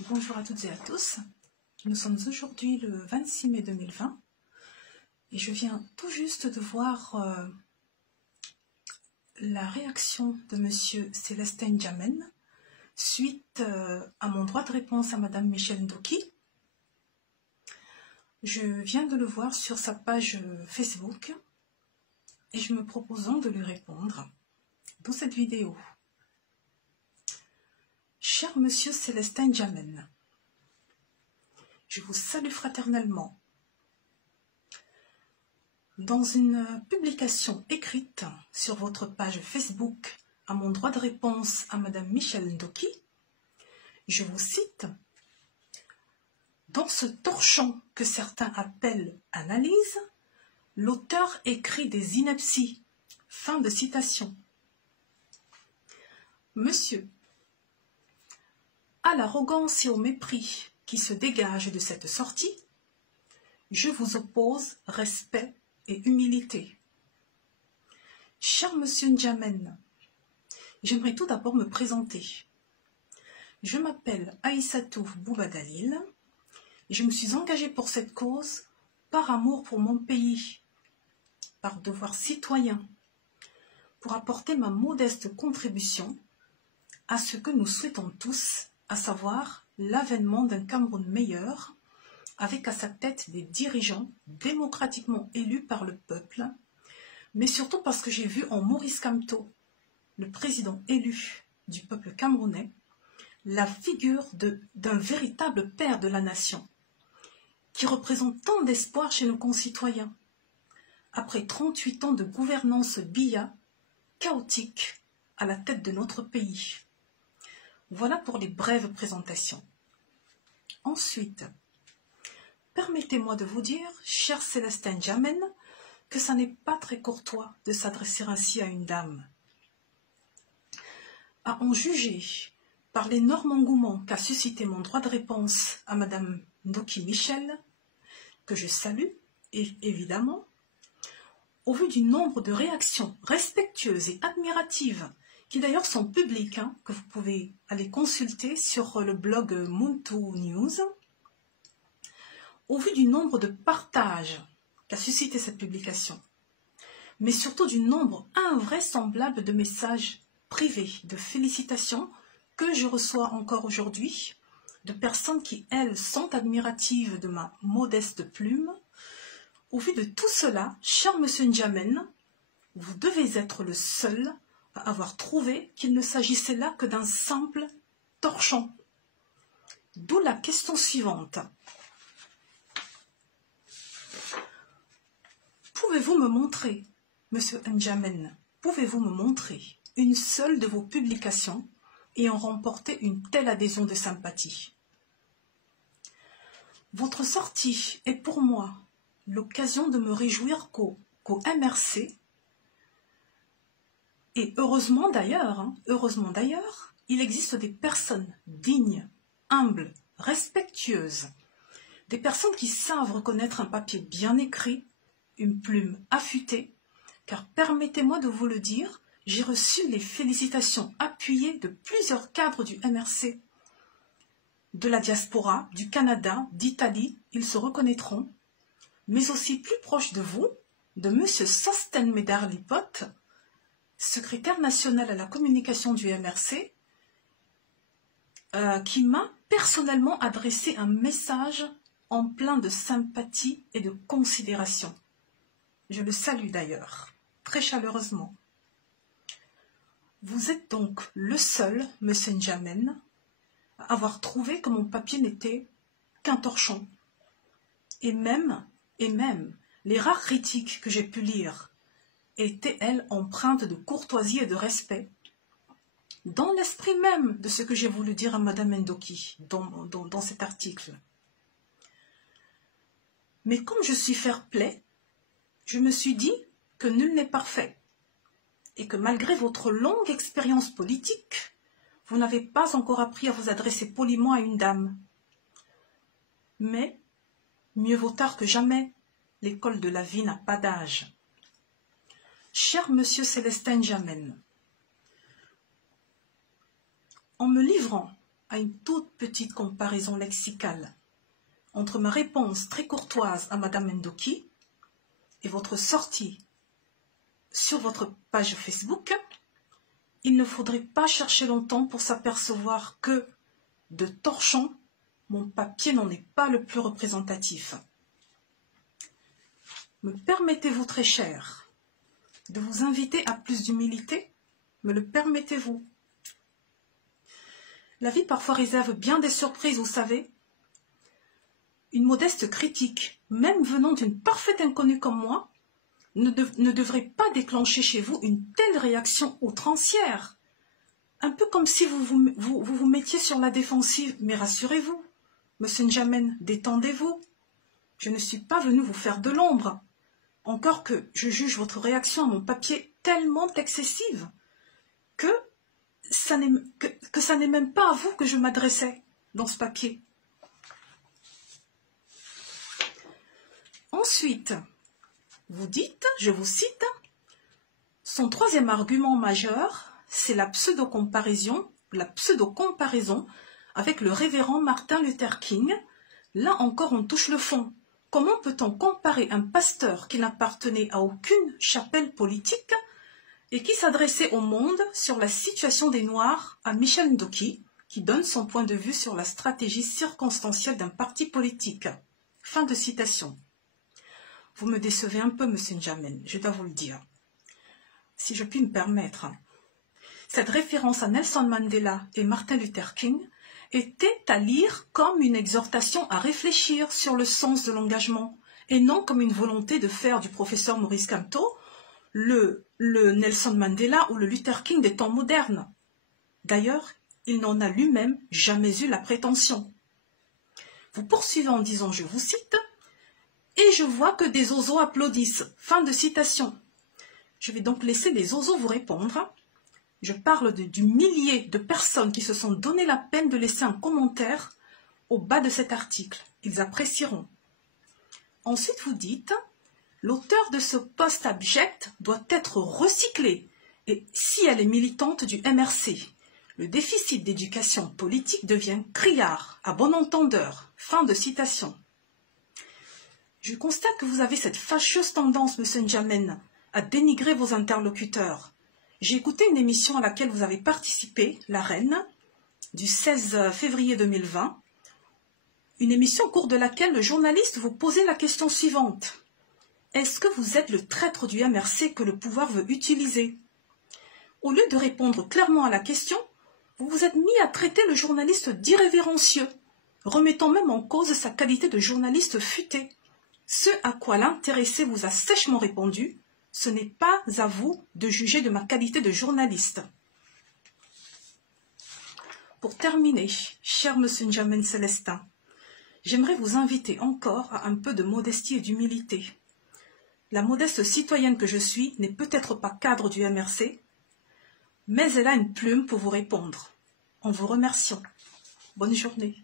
Bonjour à toutes et à tous. Nous sommes aujourd'hui le 26 mai 2020 et je viens tout juste de voir la réaction de Monsieur Célestin N'Djamène suite à mon droit de réponse à Madame Michèle Ndoki. Je viens de le voir sur sa page Facebook et je me propose de lui répondre dans cette vidéo. Cher Monsieur Célestin N'Djamène, je vous salue fraternellement. Dans une publication écrite sur votre page Facebook à mon droit de réponse à Madame Michèle Ndoki, je vous cite: dans ce torchon que certains appellent analyse, l'auteur écrit des inepties. Fin de citation. Monsieur, à l'arrogance et au mépris qui se dégagent de cette sortie, je vous oppose respect et humilité. Cher Monsieur N'Djamène, j'aimerais tout d'abord me présenter. Je m'appelle Aïssatou Boubadalil et je me suis engagée pour cette cause par amour pour mon pays, par devoir citoyen, pour apporter ma modeste contribution à ce que nous souhaitons tous, à savoir l'avènement d'un Cameroun meilleur, avec à sa tête des dirigeants démocratiquement élus par le peuple, mais surtout parce que j'ai vu en Maurice Kamto, le président élu du peuple camerounais, la figure d'un véritable père de la nation, qui représente tant d'espoir chez nos concitoyens, après 38 ans de gouvernance BIA, chaotique, à la tête de notre pays. Voilà pour les brèves présentations. Ensuite, permettez-moi de vous dire, cher Célestin N'Djamène, que ça n'est pas très courtois de s'adresser ainsi à une dame. À en juger par l'énorme engouement qu'a suscité mon droit de réponse à Madame Ndoki Michèle, que je salue, évidemment, au vu du nombre de réactions respectueuses et admiratives, qui d'ailleurs sont publiques, que vous pouvez aller consulter sur le blog Muntu News, au vu du nombre de partages qu'a suscité cette publication, mais surtout du nombre invraisemblable de messages privés, de félicitations que je reçois encore aujourd'hui, de personnes qui, elles, sont admiratives de ma modeste plume. Au vu de tout cela, cher Monsieur N'Djamène, vous devez être le seul à avoir trouvé qu'il ne s'agissait là que d'un simple torchon. D'où la question suivante. Pouvez-vous me montrer, Monsieur N'Djamène, pouvez-vous me montrer une seule de vos publications ayant remporté une telle adhésion de sympathie? Votre sortie est pour moi l'occasion de me réjouir qu'au MRC, et heureusement d'ailleurs, il existe des personnes dignes, humbles, respectueuses, des personnes qui savent reconnaître un papier bien écrit, une plume affûtée, car permettez-moi de vous le dire, j'ai reçu les félicitations appuyées de plusieurs cadres du MRC, de la diaspora, du Canada, d'Italie, ils se reconnaîtront, mais aussi plus proche de vous, de M. Sosten Medar Lipot, secrétaire national à la communication du MRC, qui m'a personnellement adressé un message en plein de sympathie et de considération. Je le salue d'ailleurs, très chaleureusement. Vous êtes donc le seul, Monsieur N'Djamène, à avoir trouvé que mon papier n'était qu'un torchon. Et même, les rares critiques que j'ai pu lire étaient, elles, empreintes de courtoisie et de respect, dans l'esprit même de ce que j'ai voulu dire à Madame Ndoki dans cet article. Mais comme je suis fair-play, je me suis dit que nul n'est parfait, et que malgré votre longue expérience politique, vous n'avez pas encore appris à vous adresser poliment à une dame. Mais, mieux vaut tard que jamais, l'école de la vie n'a pas d'âge. Cher Monsieur Célestin N'Djamène, en me livrant à une toute petite comparaison lexicale entre ma réponse très courtoise à Madame Ndoki et votre sortie sur votre page Facebook, il ne faudrait pas chercher longtemps pour s'apercevoir que, de torchon, mon papier n'en est pas le plus représentatif. Me permettez-vous, très cher, de vous inviter à plus d'humilité? Me le permettez-vous? La vie parfois réserve bien des surprises, vous savez. Une modeste critique, même venant d'une parfaite inconnue comme moi, ne devrait pas déclencher chez vous une telle réaction outrancière. Un peu comme si vous mettiez sur la défensive. Mais rassurez-vous, Monsieur N'Djamène, détendez-vous. Je ne suis pas venu vous faire de l'ombre. Encore que je juge votre réaction à mon papier tellement excessive que ça n'est même pas à vous que je m'adressais dans ce papier. Ensuite, vous dites, je vous cite, son troisième argument majeur, c'est la pseudo-comparaison avec le révérend Martin Luther King. Là encore, on touche le fond. Comment peut-on comparer un pasteur qui n'appartenait à aucune chapelle politique et qui s'adressait au monde sur la situation des Noirs à Michel Ndoki, qui donne son point de vue sur la stratégie circonstancielle d'un parti politique. Fin de citation. Vous me décevez un peu, Monsieur N'Djamène, je dois vous le dire. Si je puis me permettre, cette référence à Nelson Mandela et Martin Luther King était à lire comme une exhortation à réfléchir sur le sens de l'engagement et non comme une volonté de faire du professeur Maurice Kamto le Nelson Mandela ou le Luther King des temps modernes. D'ailleurs, il n'en a lui-même jamais eu la prétention. Vous poursuivez en disant, je vous cite, « Et je vois que des oiseaux applaudissent. » Fin de citation. Je vais donc laisser les oiseaux vous répondre. Je parle du millier de personnes qui se sont donné la peine de laisser un commentaire au bas de cet article. Ils apprécieront. Ensuite, vous dites, l'auteur de ce post abject doit être recyclé. Et si elle est militante du MRC, le déficit d'éducation politique devient criard, à bon entendeur. Fin de citation. Je constate que vous avez cette fâcheuse tendance, Monsieur N'Djamène, à dénigrer vos interlocuteurs. J'ai écouté une émission à laquelle vous avez participé, La Reine, du 16 février 2020, une émission au cours de laquelle le journaliste vous posait la question suivante. Est-ce que vous êtes le traître du MRC que le pouvoir veut utiliser? Au lieu de répondre clairement à la question, vous vous êtes mis à traiter le journaliste d'irrévérencieux, remettant même en cause sa qualité de journaliste futé. Ce à quoi l'intéressé vous a sèchement répondu, ce n'est pas à vous de juger de ma qualité de journaliste. Pour terminer, cher Monsieur N'Djamène Célestin, j'aimerais vous inviter encore à un peu de modestie et d'humilité. La modeste citoyenne que je suis n'est peut-être pas cadre du MRC, mais elle a une plume pour vous répondre. En vous remerciant. Bonne journée.